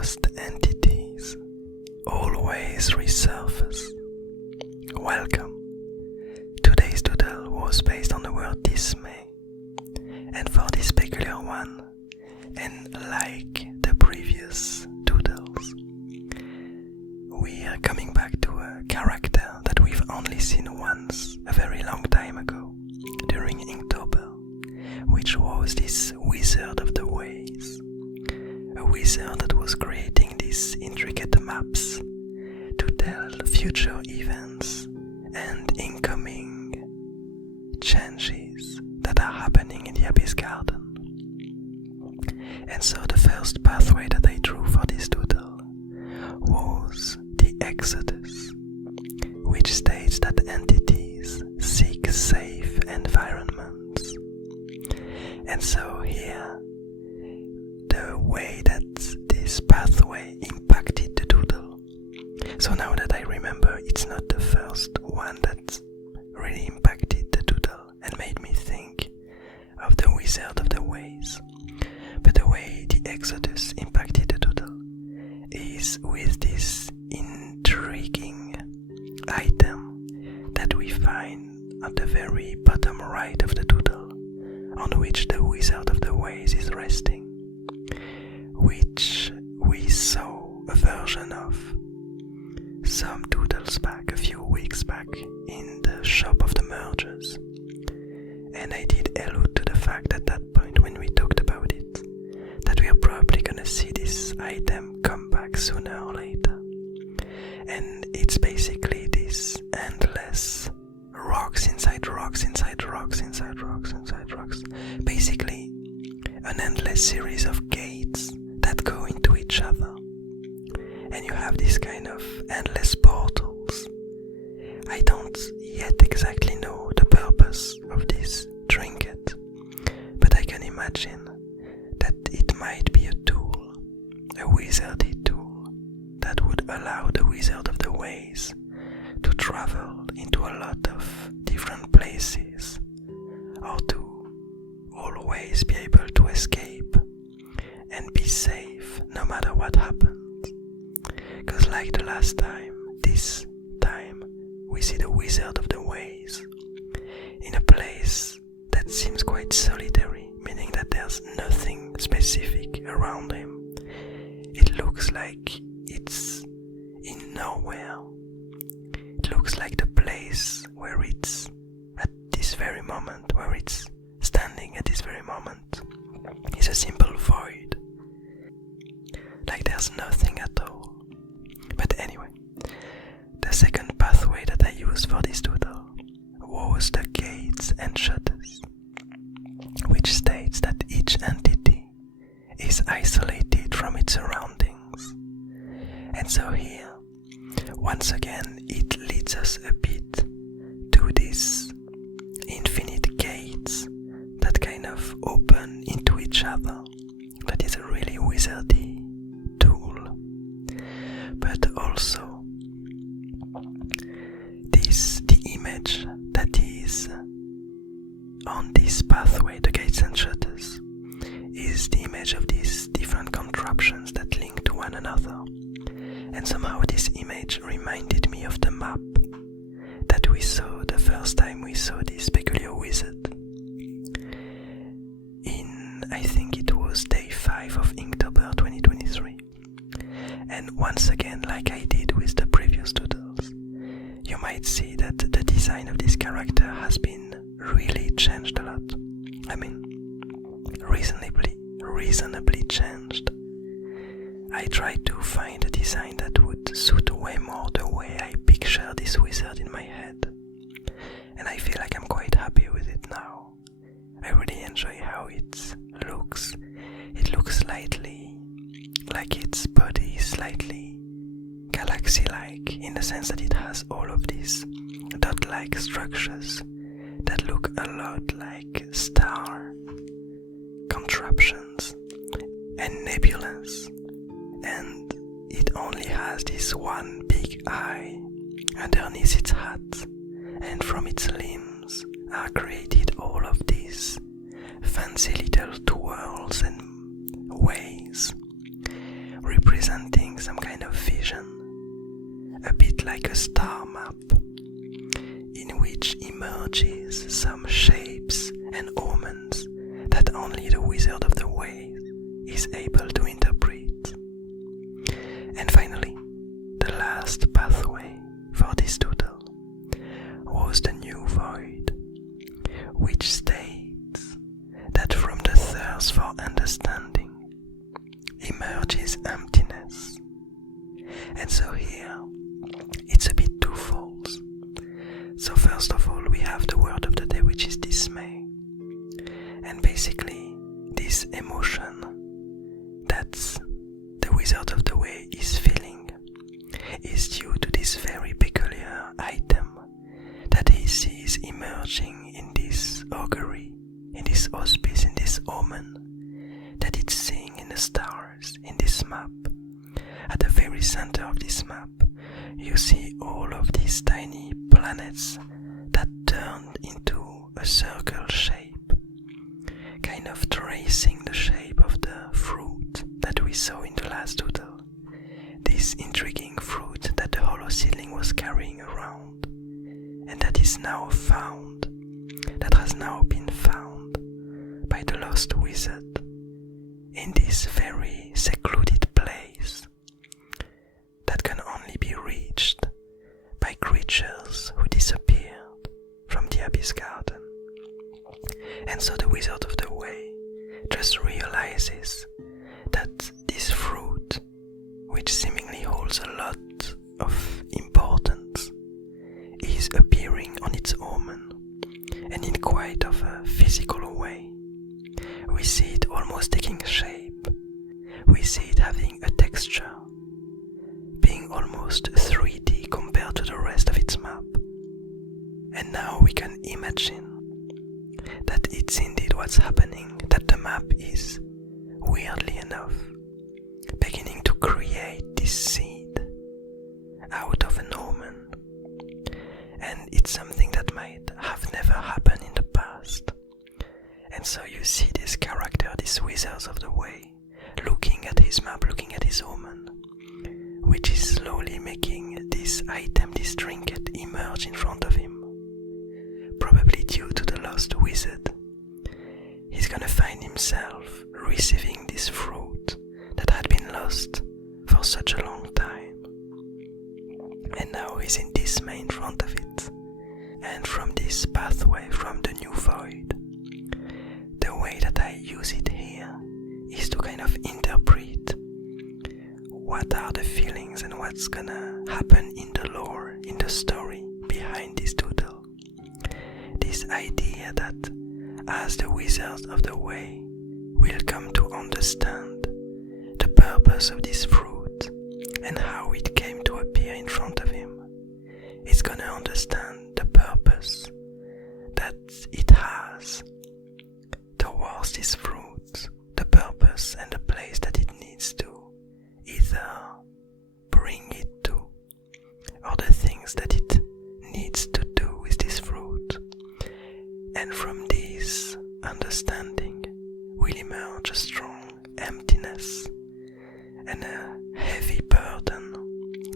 ghost entities always resurface. Welcome. Today's doodle was based on the word dismay, and for this peculiar one, and like the previous doodles, we are coming back to a character that we've only seen once a very long time ago, during Inktober, which was this wizard of the ways. A wizard that was creating these intricate maps to tell future events and incoming changes that are happening in the Abyss Garden. And so the first pathway that I drew for this doodle was the Exodus, which states that entities seek safe environments. And so here, the way that this pathway impacted the doodle. So now that I remember, it's not the first one that really impacted the doodle and made me think of the Wizard of the Ways. But the way the Exodus impacted the doodle is with this intriguing item that we find at the very bottom right of the doodle, on which the Wizard of the Ways is resting, which we saw a version of some doodles back, a few weeks back, in the shop of the mergers. And I did allude to the fact at that point when we talked about it, that we are probably gonna see this item come back sooner or later. And it's basically this endless rocks inside rocks inside rocks inside rocks inside rocks. Basically, an endless series of gates that go into each other. And you have this kind of endless portals. I don't yet exactly know the purpose of this trinket, but I can imagine that it might be a tool, a wizardy tool, that would allow the Wizard of the Ways to travel into a lot of different places, or to always be able to escape and be safe no matter what happens. Because like the last time, this time we see the Wizard of the Ways in a place that seems quite solitary, meaning that there's nothing specific around him. It looks like it's in nowhere. It looks like the place where it's at this very moment, where it's standing at this very moment, is a simple void. Like there's nothing at all. But anyway, the second pathway that I used for this doodle was the gates and shutters, which states that each entity is isolated from its surroundings. And so here, once again, it leads us a bit to these infinite gates that kind of open into each other. That is a really wizardy tool. But also, the image that is on this pathway, the gates and shutters, is the image of these different contraptions that link to one another. And somehow this image reminded me of the map that we saw the first time we saw this peculiar wizard. In, I think it was day 5 of Inktober 2023. And once again, like I did with the previous doodles, you might see that the design of this character has been really changed a lot. I mean, reasonably changed. I tried to find a design that would suit way more the way I picture this wizard in my head. And I feel like I'm quite happy with it now. I really enjoy how it looks. It looks slightly like its body is slightly galaxy-like, in the sense that it has all of these dot-like structures that look a lot like star contraptions and nebulas. And it only has this one big eye underneath its hat, and from its limbs are created all of these fancy little twirls and ways, representing some kind of vision, a bit like a star map, in which emerges some shapes and omens that only the Wizard of the Ways is able to interpret. And finally, the last pathway for this doodle was the new void, which states that from the thirst for understanding emerges emptiness. And so here, it's a bit twofold. So first of all, we have the word of the day, which is dismay. And basically, this emotion that the Wizard of the Way is feeling is due to this very peculiar item that he sees emerging in this augury, in this auspice, in this omen, that it's seeing in the stars, in this map. At the very center of this map, you see all of these tiny planets that turned into a circle shape, kind of tracing the shape of the fruit that we saw in the last doodle. This intriguing fruit that the hollow seedling was carrying around, and that is now found, that has now been found by the lost wizard in this very secluded place that can only be reached by creatures who disappeared from the Abyss Garden. And so the Wizard of the Way just realizes that this fruit, which seemingly holds a lot of importance, is appearing on its omen, and in quite of a physical way. We see it almost taking shape. We see it having a texture, being almost 3D compared to the rest of its map. And now we can imagine that it's indeed what's happening, that the map is, weirdly enough, beginning to create this seed out of an omen. And it's something that might have never happened in the past. And so you see this character, this Wizard of the Way, looking at his map, looking at his omen, which is slowly making this item, this trinket, emerge in front of him. Probably due to the lost wizard, he's gonna find himself receiving this fruit that had been lost for such a long time. And now he's in dismay in front of it. And from this pathway, from the new void, the way that I use it here is to kind of interpret what are the feelings and what's gonna happen in the lore, in the story behind this doodle. This idea that as the Wizard of the Way will come to understand the purpose of this fruit and how it came to appear in front of him, he's gonna understand the purpose that it has towards this fruit, the purpose and the place that it needs to either bring it to, or the things that it needs to do with this fruit. And from this understanding will emerge a strong emptiness and a heavy burden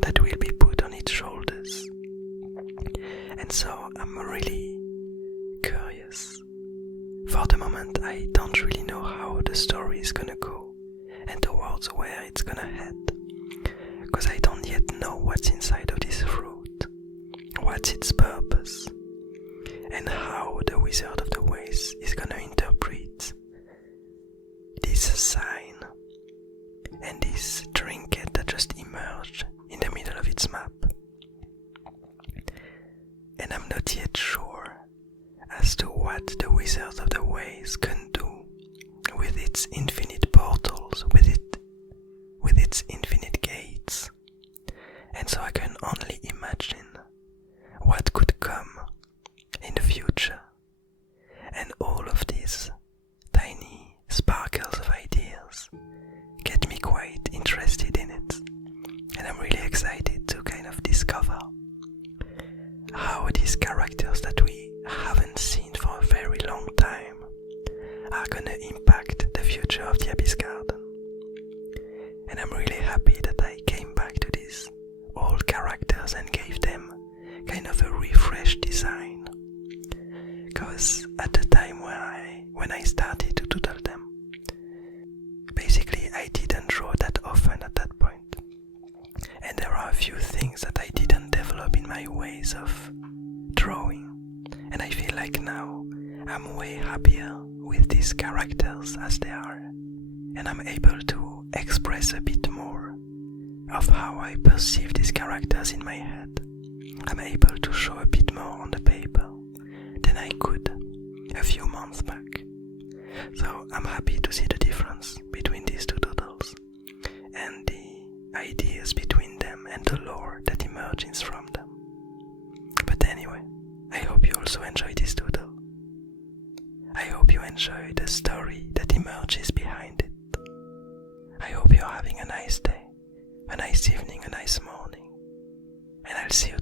that will be put on its shoulders. And so I'm really curious. For the moment, I don't really know how the story is gonna go and towards where it's gonna head, because I don't yet know what's inside of this fruit, what's its purpose, and how the Wizard of the Ways is gonna interpret this sign and this trinket that just emerged in the middle of its map. And I'm not yet sure as to what the Wizard of the Ways can do with its infinite portals, with its infinite gates. And so I can only imagine what could come in the future. And all of these tiny sparkles of ideas get me quite interested in it. And I'm really excited to kind of discover how these characters that we haven't seen for a very long time are gonna impact the future of the Abyss Garden. And I'm really happy that I came of a refreshed design. Because at the time when I started to doodle them, basically I didn't draw that often at that point. And there are a few things that I didn't develop in my ways of drawing. And I feel like now I'm way happier with these characters as they are. And I'm able to express a bit more of how I perceive these characters in my head. I'm able to show a bit more on the paper than I could a few months back. So I'm happy to see the difference between these two doodles and the ideas between them and the lore that emerges from them. But anyway, I hope you also enjoy this doodle. I hope you enjoy the story that emerges behind it. I hope you're having a nice day, a nice evening, a nice morning, and I'll see you